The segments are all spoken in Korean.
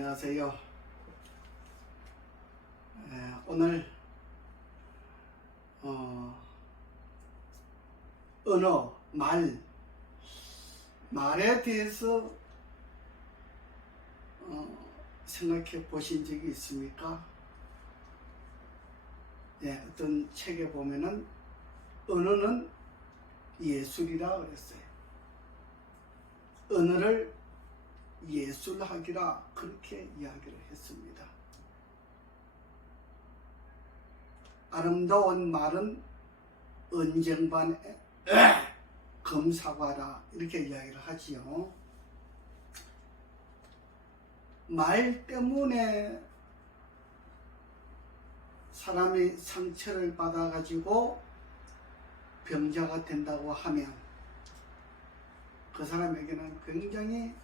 안녕하세요. 오늘 언어, 말에 대해서 생각해 보신 적이 있습니까? 어떤 책에 보면은 언어는 예술이라 그랬어요. 언어를 예술하기라 그렇게 이야기를 했습니다. 아름다운 말은 언쟁반에 검사과라 이렇게 이야기를 하지요. 말 때문에 사람이 상처를 받아 가지고 병자가 된다고 하면 그 사람에게는 굉장히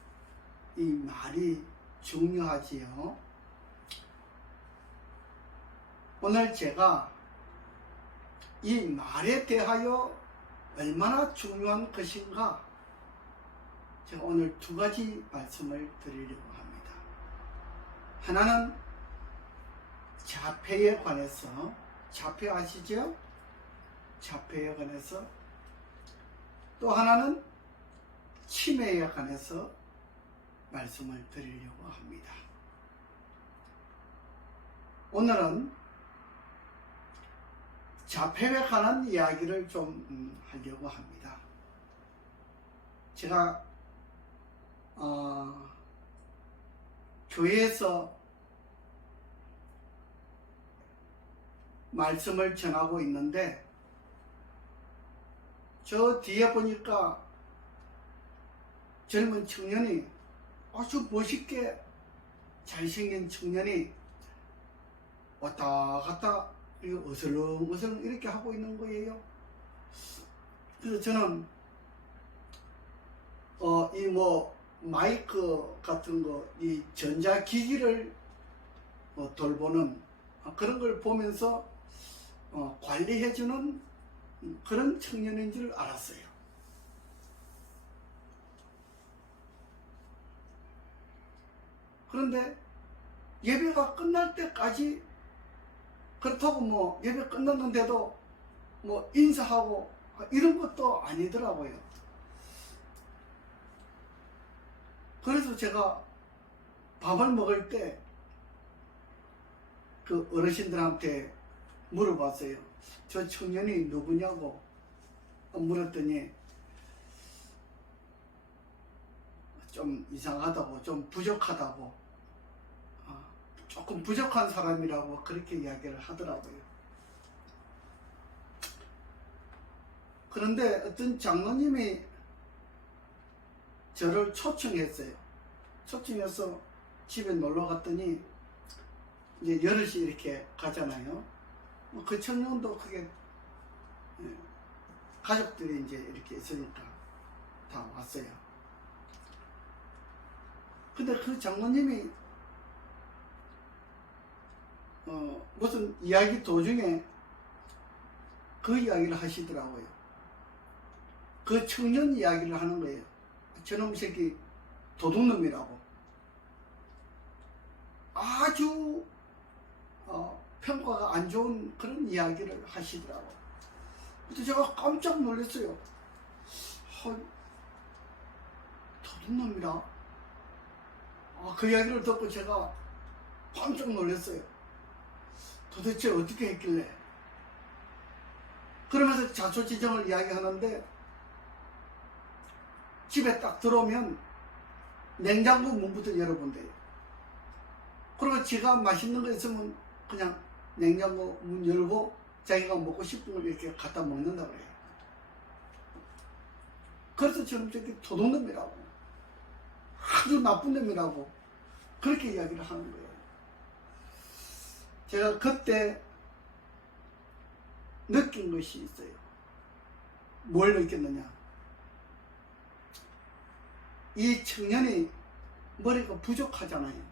이 말이 중요하지요. 오늘 제가 이 말에 대하여 얼마나 중요한 것인가 제가 오늘 두 가지 말씀을 드리려고 합니다. 하나는 자폐에 관해서, 자폐 아시죠? 자폐에 관해서, 또 하나는 치매에 관해서 말씀을 드리려고 합니다. 오늘은 자폐에 관한 이야기를 좀 하려고 합니다. 제가 교회에서 말씀을 전하고 있는데 저 뒤에 보니까 젊은 청년이 아주 멋있게 잘생긴 청년이 왔다 갔다 어슬렁어슬렁 이렇게 하고 있는 거예요. 그래서 저는 이 마이크 같은 거, 이 전자기기를 돌보는 그런 걸 보면서 관리해주는 그런 청년인 줄 알았어요. 그런데 예배가 끝날 때까지 그렇다고 예배 끝났는데도 인사하고 이런 것도 아니더라고요. 그래서 제가 밥을 먹을 때 그 어르신들한테 물어봤어요. 저 청년이 누구냐고 물었더니 좀 이상하다고, 좀 부족하다고, 조금 부족한 사람이라고 그렇게 이야기를 하더라고요. 그런데 어떤 장로님이 저를 초청했어요. 초청해서 집에 놀러 갔더니 이제 여럿이 이렇게 가잖아요. 그 청년도 크게 가족들이 이제 이렇게 있으니까 다 왔어요. 근데 그 장로님이 무슨 이야기 도중에 그 이야기를 하시더라고요. 그 청년 이야기를 하는 거예요. 저놈 새끼 도둑놈이라고. 아주 평가가 안 좋은 그런 이야기를 하시더라고요. 그래서 제가 깜짝 놀랐어요. 도둑놈이라? 그 이야기를 듣고 제가 깜짝 놀랐어요. 도대체 어떻게 했길래? 그러면서 자초지종을 이야기하는데 집에 딱 들어오면 냉장고 문부터 열어본대요. 그리고 지가 맛있는 거 있으면 그냥 냉장고 문 열고 자기가 먹고 싶은 걸 이렇게 갖다 먹는다 그래요. 그래서 저는 저렇게 도둑놈이라고, 아주 나쁜 놈이라고 그렇게 이야기를 하는 거예요. 제가 그때 느낀 것이 있어요. 뭘 느꼈느냐? 이 청년이 머리가 부족하잖아요.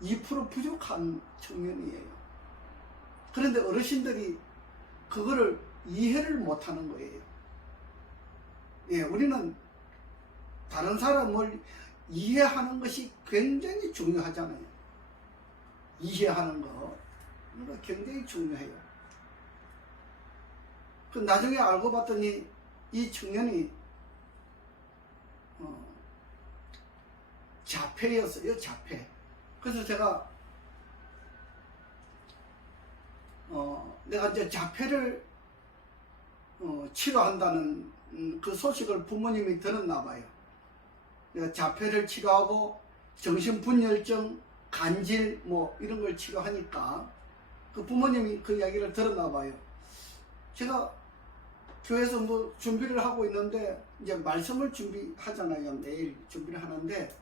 2% 부족한 청년이에요. 그런데 어르신들이 그거를 이해를 못하는 거예요. 우리는 다른 사람을 이해하는 것이 굉장히 중요하잖아요. 이해하는 거. 그러니까 굉장히 중요해요. 그 나중에 알고 봤더니 이 청년이 자폐였어요. 자폐. 그래서 제가 내가 이제 자폐를 치료한다는 그 소식을 부모님이 들었나 봐요. 내가 자폐를 치료하고 정신분열증, 간질 뭐 이런 걸 치료하니까 그 부모님이 그 이야기를 들었나 봐요. 제가 교회에서 뭐 준비를 하고 있는데 이제 말씀을 준비하잖아요. 내일 준비를 하는데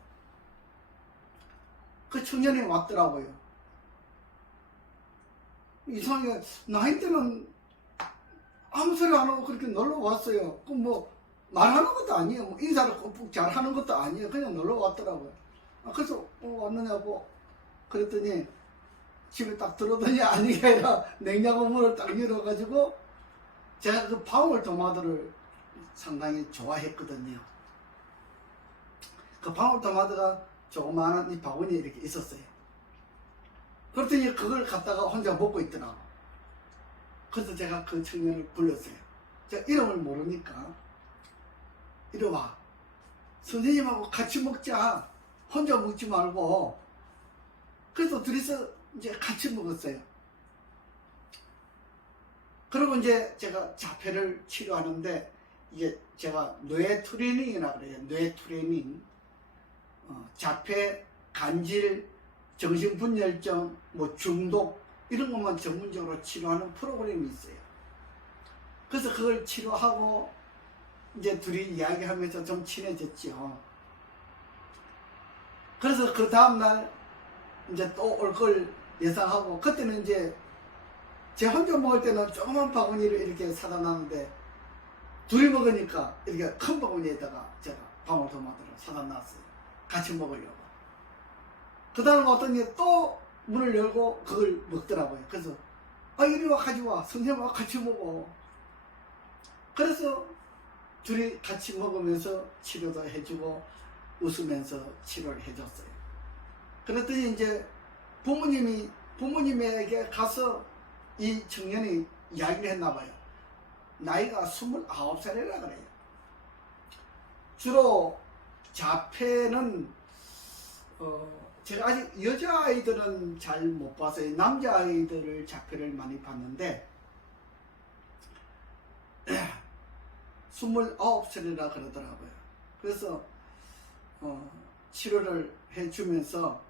그 청년이 왔더라고요. 이상하게 나이 때는 아무 소리 안 하고 그렇게 놀러 왔어요. 그 뭐 말하는 것도 아니에요. 뭐 인사를 꼭꼭 잘하는 것도 아니에요. 그냥 놀러 왔더라고요. 그래서 왔느냐고 그랬더니 집에 딱 들어오더니 아니게 아니라 냉장고 문을 딱 열어가지고 제가 그 방울토마토를 상당히 좋아했거든요. 그 방울토마토가 조그마한 이 바구니에 이렇게 있었어요. 그랬더니 그걸 갖다가 혼자 먹고 있더라고. 그래서 제가 그 청년을 불렀어요. 제가 이름을 모르니까 이리 와. 선생님하고 같이 먹자. 혼자 먹지 말고. 그래서 둘이서 이제 같이 먹었어요. 그리고 이제 제가 자폐를 치료하는데 이게 제가 뇌 트레이닝이라 그래요. 뇌 트레이닝. 자폐, 간질, 정신분열증, 뭐 중독 이런 것만 전문적으로 치료하는 프로그램이 있어요. 그래서 그걸 치료하고 이제 둘이 이야기하면서 좀 친해졌죠. 그래서 그 다음날 이제 또 올 걸 예상하고 그때는 이제 제 혼자 먹을 때는 조그만 바구니를 이렇게 사다 놨는데 둘이 먹으니까 이렇게 큰 바구니에다가 제가 방울토마토를 사다 놨어요. 같이 먹으려고. 그 다음에 어떤 또 문을 열고 그걸 먹더라고요. 그래서 이리 와 가져와. 선생님하고 같이 먹어. 그래서 둘이 같이 먹으면서 치료도 해주고 웃으면서 치료를 해줬어요. 그랬더니 이제 부모님에게 가서 이 청년이 이야기를 했나 봐요. 나이가 29살이라 그래요. 주로 자폐는 제가 아직 여자아이들은 잘 못 봤어요. 남자아이들을 자폐를 많이 봤는데 29살이라 그러더라고요. 그래서 치료를 해주면서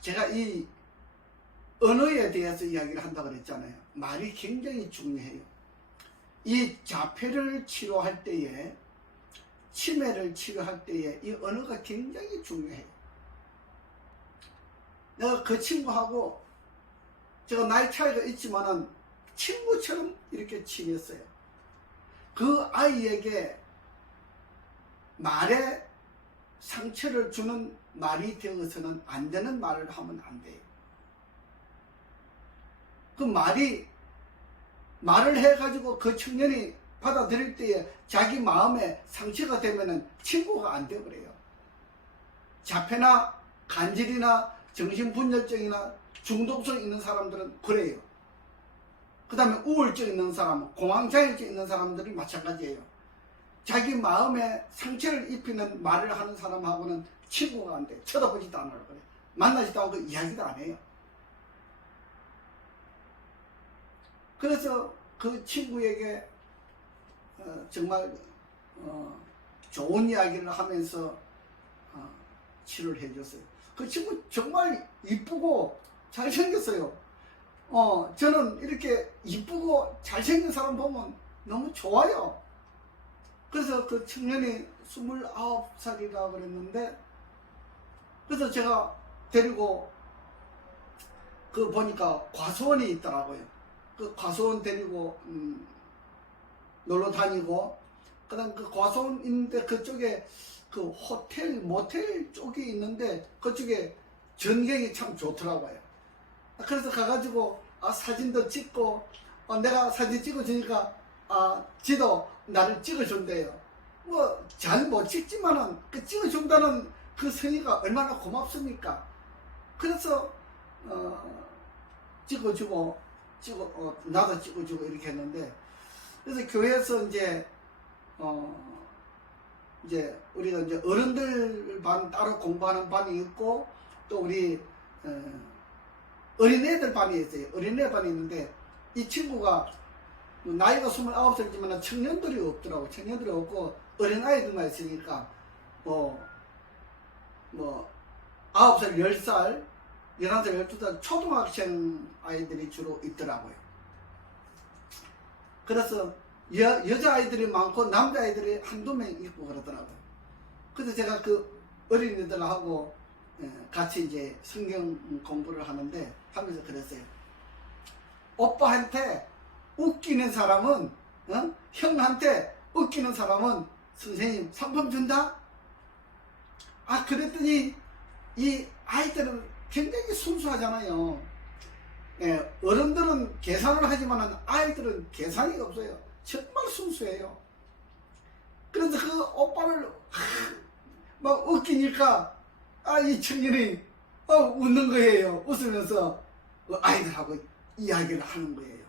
제가 이 언어에 대해서 이야기를 한다고 그랬잖아요. 말이 굉장히 중요해요. 이 자폐를 치료할 때에 치매를 치료할 때에 이 언어가 굉장히 중요해요. 내가 그 친구하고 제가 나이 차이가 있지만은 친구처럼 이렇게 지냈어요. 그 아이에게 말에 상처를 주는 말이 되어서는 안 되는 말을 하면 안 돼요. 그 말을 해가지고 그 청년이 받아들일 때에 자기 마음에 상처가 되면은 친구가 안 되버려요. 자폐나 간질이나 정신분열증이나 중독성 있는 사람들은 그래요. 그 다음에 우울증 있는 사람, 공황장애증 있는 사람들이 마찬가지예요. 자기 마음에 상처를 입히는 말을 하는 사람하고는 친구가 안 돼. 쳐다보지도 않아요. 그래. 만나지도 않고 이야기도 안 해요. 그래서 그 친구에게 정말 좋은 이야기를 하면서 치료를 해줬어요. 그 친구 정말 이쁘고 잘생겼어요. 저는 이렇게 이쁘고 잘생긴 사람 보면 너무 좋아요. 그래서 그 청년이 29살이라고 그랬는데, 그래서 제가 데리고 그 보니까 과수원이 있더라고요. 그 과수원 데리고 놀러 다니고, 그다음 그 과수원 있는데 그쪽에 그 호텔 모텔 쪽이 있는데 그쪽에 전경이 참 좋더라고요. 그래서 가가지고 사진도 찍고 내가 사진 찍어주니까 지도 나를 찍어준대요. 뭐 잘 못 찍지만은 그 찍어준다는 그 성의가 얼마나 고맙습니까? 그래서 찍어주고 나도 찍어주고 이렇게 했는데, 그래서 교회에서 이제 우리가 이제 어른들 반 따로 공부하는 반이 있고, 또 우리 어린애들 반이 있어요. 어린애 반이 있는데, 이 친구가 나이가 29살이지만 청년들이 없더라고. 청년들이 없고 어린아이들만 있으니까 9살, 10살, 11살, 12살 초등학생 아이들이 주로 있더라고요. 그래서 여자아이들이 많고 남자아이들이 한두 명 있고 그러더라고요. 그래서 제가 그 어린이들하고 같이 이제 성경 공부를 하면서 그랬어요. 오빠한테 웃기는 사람은, 형한테 웃기는 사람은 선생님 상품 준다? 그랬더니 이 아이들은 굉장히 순수하잖아요. 어른들은 계산을 하지만 아이들은 계산이 없어요. 정말 순수해요. 그래서 그 오빠를 막 웃기니까 이 청년이 웃는 거예요. 웃으면서 아이들하고 이야기를 하는 거예요.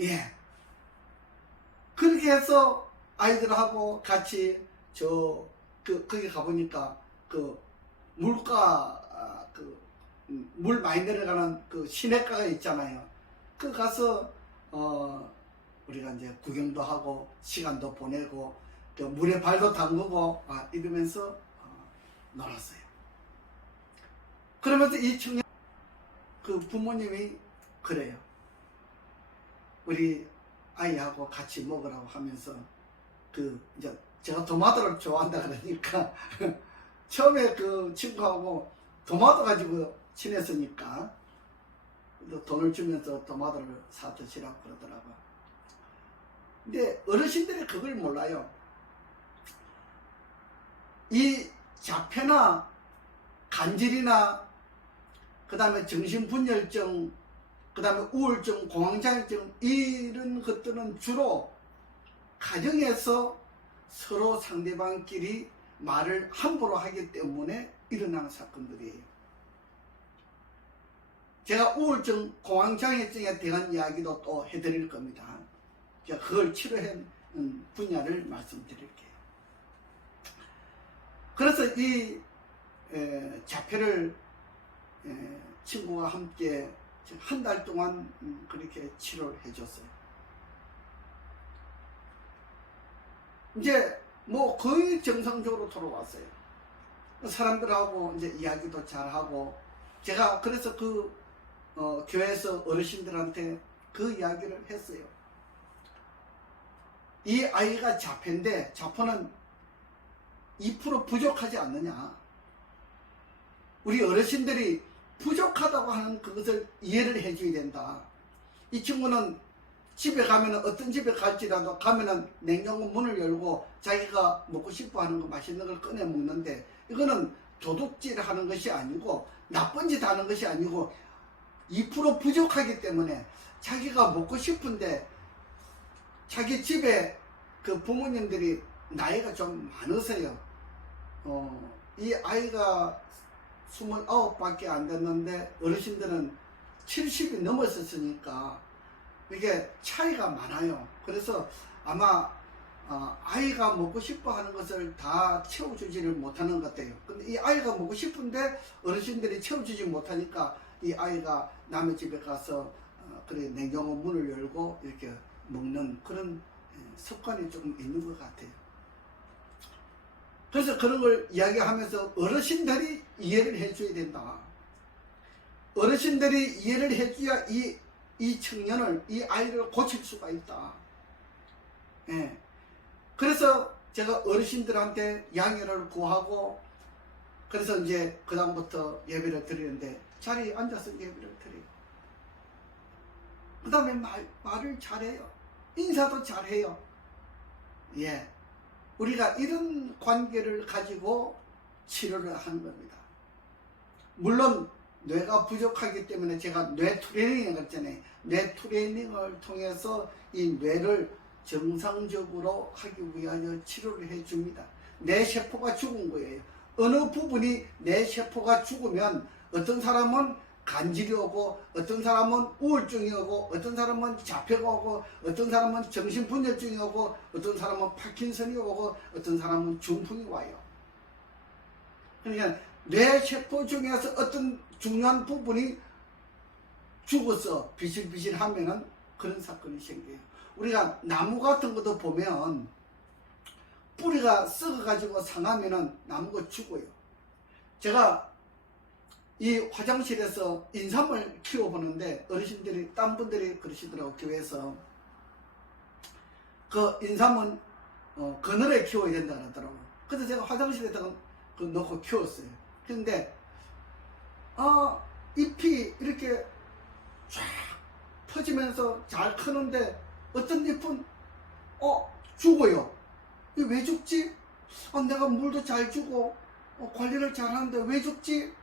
예. 그렇게 해서 아이들하고 같이 거기 가보니까 물가, 물 많이 내려가는 그 시내가가 있잖아요. 그 가서, 우리가 이제 구경도 하고, 시간도 보내고, 물에 발도 담그고, 이러면서, 놀았어요. 그러면서 이 청년, 그 부모님이 그래요. 우리 아이하고 같이 먹으라고 하면서, 이제 제가 토마토를 좋아한다 그러니까, 처음에 그 친구하고 토마토 가지고 친했으니까, 돈을 주면서 토마토를 사 드시라고 그러더라고요. 근데 어르신들이 그걸 몰라요. 이 자폐나 간질이나 그 다음에 정신분열증, 그 다음에 우울증, 공황장애증, 이런 것들은 주로 가정에서 서로 상대방끼리 말을 함부로 하기 때문에 일어나는 사건들이에요. 제가 우울증, 공황장애증에 대한 이야기도 또 해드릴 겁니다. 제가 그걸 치료한 분야를 말씀드릴게요. 그래서 이 자폐를 친구와 함께 한 달 동안 그렇게 치료를 해줬어요. 이제 뭐 거의 정상적으로 돌아왔어요. 사람들하고 이제 이야기도 잘하고, 제가 그래서 교회에서 어르신들한테 그 이야기를 했어요. 이 아이가 자폐인데 자폐는 2% 부족하지 않느냐. 우리 어르신들이 부족하다고 하는 그것을 이해를 해줘야 된다. 이 친구는 집에 가면은, 어떤 집에 갈지라도 가면은 냉장고 문을 열고 자기가 먹고 싶어 하는 거, 맛있는 걸 꺼내 먹는데, 이거는 도둑질 하는 것이 아니고 나쁜 짓 하는 것이 아니고 2% 부족하기 때문에 자기가 먹고 싶은데, 자기 집에 그 부모님들이 나이가 좀 많으세요. 이 아이가 29밖에 안 됐는데 어르신들은 70이 넘었었으니까 이게 차이가 많아요. 그래서 아마 아이가 먹고 싶어 하는 것을 다 채워주지를 못하는 것 같아요. 근데 이 아이가 먹고 싶은데 어르신들이 채워주지 못하니까 이 아이가 남의 집에 가서 그래 냉장고 문을 열고 이렇게 먹는 그런 습관이 조금 있는 것 같아요. 그래서 그런 걸 이야기하면서 어르신들이 이해를 해줘야 된다. 어르신들이 이해를 해줘야 이 청년을, 이 아이를 고칠 수가 있다. 예. 그래서 제가 어르신들한테 양해를 구하고, 그래서 이제 그다음부터 예배를 드리는데 자리에 앉아서 예배를 드려요. 그 다음에 말을 잘해요. 인사도 잘해요. 예. 우리가 이런 관계를 가지고 치료를 하는 겁니다. 물론 뇌가 부족하기 때문에 제가 뇌 트레이닝을 했잖아요. 뇌 트레이닝을 통해서 이 뇌를 정상적으로 하기 위하여 치료를 해줍니다. 내 세포가 죽은 거예요. 어느 부분이 내 세포가 죽으면 어떤 사람은 간질이 오고, 어떤 사람은 우울증이 오고, 어떤 사람은 자폐가 오고, 어떤 사람은 정신분열증이 오고, 어떤 사람은 파킨슨이 오고, 어떤 사람은 중풍이 와요. 그러니까 뇌 세포 중에서 어떤 중요한 부분이 죽어서 비실비실 하면은 그런 사건이 생겨요. 우리가 나무 같은 것도 보면 뿌리가 썩어가지고 상하면은 나무가 죽어요. 제가 이 화장실에서 인삼을 키워보는데 어르신들이, 딴 분들이 그러시더라고, 교회에서. 그 인삼은 그늘에 키워야 된다 그러더라고. 그래서 제가 화장실에다가 넣고 키웠어요. 근데 잎이 이렇게 쫙 퍼지면서 잘 크는데 어떤 잎은 죽어요. 이게 왜 죽지? 내가 물도 잘 주고 관리를 잘하는데 왜 죽지?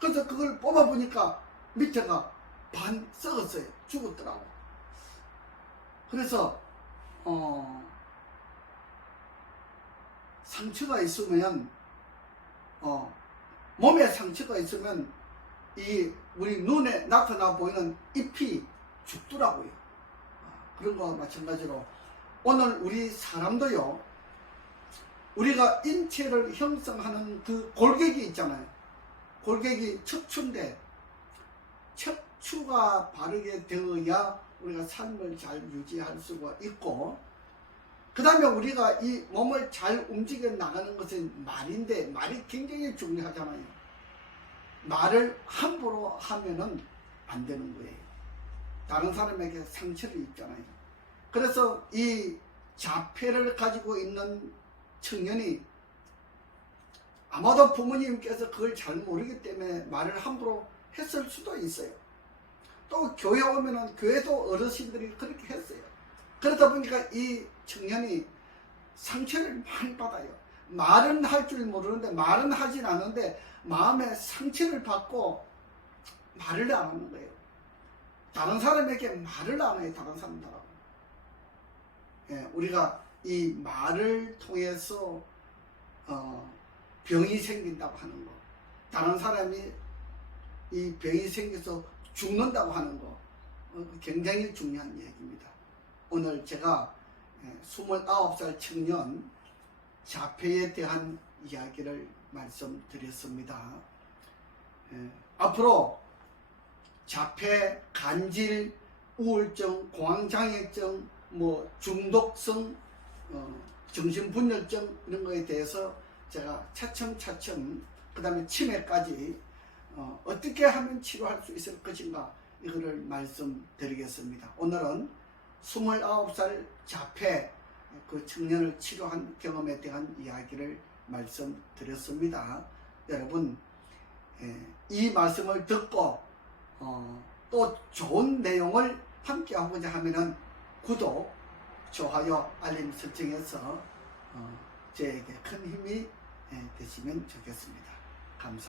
그래서 그걸 뽑아보니까 밑에가 반 썩었어요. 죽었더라고. 그래서 상처가 있으면 몸에 상처가 있으면 이 우리 눈에 나타나 보이는 잎이 죽더라고요. 그런 거와 마찬가지로 오늘 우리 사람도요, 우리가 인체를 형성하는 그 골격이 있잖아요. 골격이 척추인데 척추가 바르게 되어야 우리가 삶을 잘 유지할 수가 있고, 그 다음에 우리가 이 몸을 잘 움직여 나가는 것은 말인데, 말이 굉장히 중요하잖아요. 말을 함부로 하면은 안 되는 거예요. 다른 사람에게 상처를 입잖아요. 그래서 이 자폐를 가지고 있는 청년이 아마도 부모님께서 그걸 잘 모르기 때문에 말을 함부로 했을 수도 있어요. 또 교회 오면은 교회도 어르신들이 그렇게 했어요. 그러다 보니까 이 청년이 상처를 많이 받아요. 말은 할 줄 모르는데, 말은 하진 않는데 마음에 상처를 받고 말을 안 하는 거예요. 다른 사람에게 말을 안 해요. 다른 사람들하고. 우리가 이 말을 통해서 병이 생긴다고 하는 거, 다른 사람이 이 병이 생겨서 죽는다고 하는 거, 굉장히 중요한 얘기입니다. 오늘 제가 29살 청년 자폐에 대한 이야기를 말씀드렸습니다. 앞으로 자폐, 간질, 우울증, 공황장애증, 중독성, 정신분열증, 이런 거에 대해서 제가 차츰차츰, 그 다음에 치매까지 어떻게 하면 치료할 수 있을 것인가, 이거를 말씀드리겠습니다. 오늘은 29살 자폐 그 청년을 치료한 경험에 대한 이야기를 말씀드렸습니다. 여러분, 이 말씀을 듣고 또 좋은 내용을 함께 하고자 하면은 구독, 좋아요, 알림 설정해서 저에게 큰 힘이 되시면 좋겠습니다. 감사합니다.